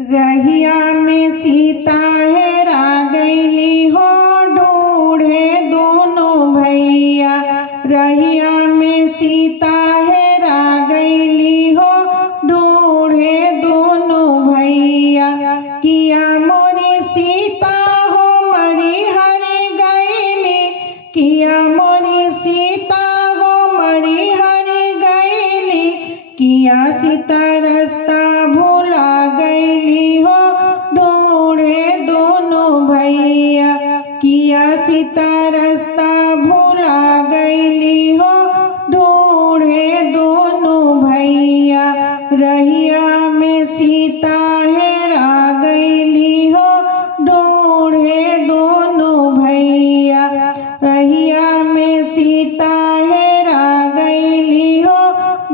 रहिया में सीता हेरा गईली हो, ढूंढे दोनों भैया। रहिया में सीता हेरा गईली हो, ढूंढे दोनों भैया। किया मोरी सीता हो मरी हरि गईली, किया मोरी सीता हो मरी हरि गईली। किया सीता रास्ता भूला गईली हो, ढूंढे दोनों भैया। किया सीता रास्ता भूला गईली हो, ढूंढे दोनों भैया। रहिया में सीता हेरा गईली हो, ढूंढे दोनों भैया। रहिया में सीता हेरा गईली हो,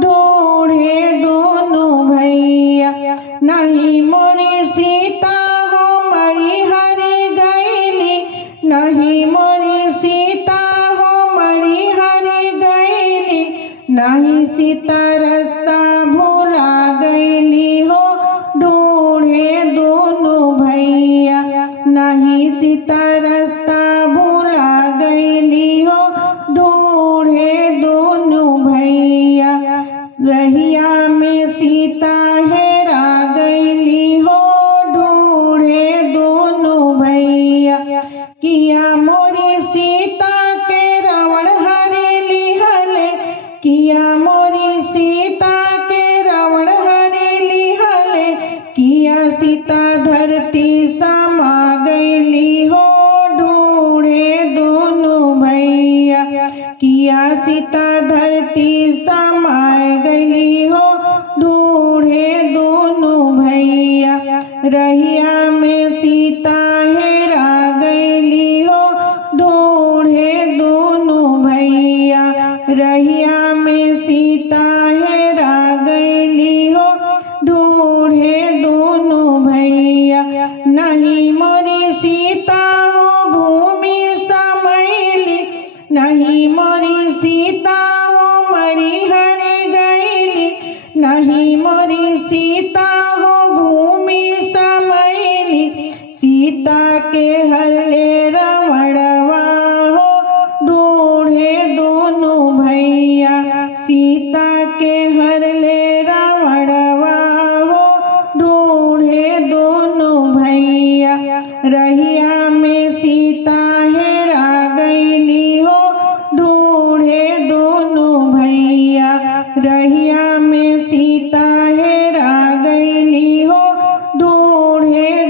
ढूंढे दोनों भैया। नहीं मोरी सीता हो मरी हरि गईली, नहीं मोरी सीता हो मरी हरि गईली। नहीं सीता रास्ता भूला गईली हो, ढूंढे दोनों भैया। नहीं सीता रास्ता भूला गईली हो, ढूंढे दोनों भैया। रहिया में सीता हेरा गईली हो, ढूंढे दोनों भैया। किया मोरी सीता के रावण हरि लिहले, किया मोरी सीता के रावण हरि लिहले। किया सीता धरती समा गईली हो, ढूंढे दोनों भैया। किया सीता धरती समा गईली हो, ढूंढे दोनों भैया। रहिया में सीता हेरा गईली हो, ढूंढे दोनों भैया। रहिया में सीता हेरा गईली हो, ढूंढे दोनों भैया। नहीं मोरी सीता हो भूमि समैली, नहीं मोरी सीता हो मरी हरि गईली। नहीं मोरी सीता हो भूमि समैली, सीता के हरले रावणवा हो, ढूंढे दोनों भैया। सीता के हरले रावणवा हो, ढूंढे दोनों भैया। रहिया में सीता हेरा गईली हो, ढूंढे दोनों भैया। रहिया में सीता हेरा गईली हो, ढूंढे